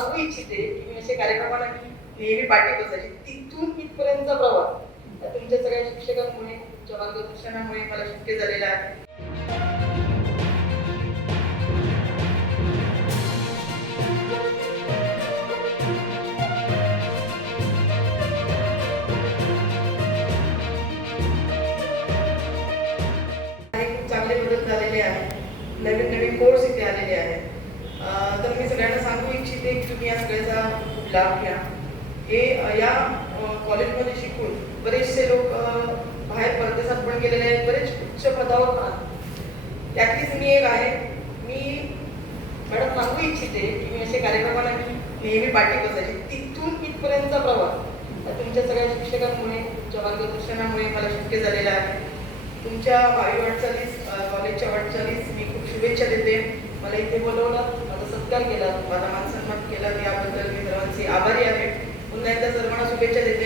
सांगू इच्छिते की मी अशा कार्यक्रमाला नेहमी पाठी बसायची. तिथून इथपर्यंतचा प्रवास तुमच्या सगळ्या शिक्षकांमुळे, तुमच्या मार्गदर्शनामुळे मला शक्य झालेला आहे. खूप चांगले बदल झालेले आहेत. नवीन नवीन कोर्स इथे आलेले आहेत. तर मी सगळ्यांना सांगू इच्छिते की तुम्ही या सगळ्याचा खूप लाभ घ्या. हे या कॉलेजमध्ये शिकून बरेचसे लोक बाहेर परदेशात पण गेलेले आहेत, बरेच उच्च पदावर पण आहेत. त्यातलीच मी एक आहे. मी मॅडम सांगू इच्छिते की मी अशा कार्यक्रमाला नेहमी पाठी बसायची. तिथून इथपर्यंतचा प्रवास तुमच्या सगळ्या शिक्षकांमुळे, तुमच्या मार्गदर्शनामुळे मला शक्य झालेला आहे. तुमच्या भावी वाटचालीस, कॉलेजच्या वाटचालीस मी खूप शुभेच्छा देते. मला इथे बोलवलं, माझा सत्कार केला, माझा मानसन्मान केला, याबद्दल मी सर्वांचे आभारी आहे. पुन्हा एकदा सर्वांना शुभेच्छा देते.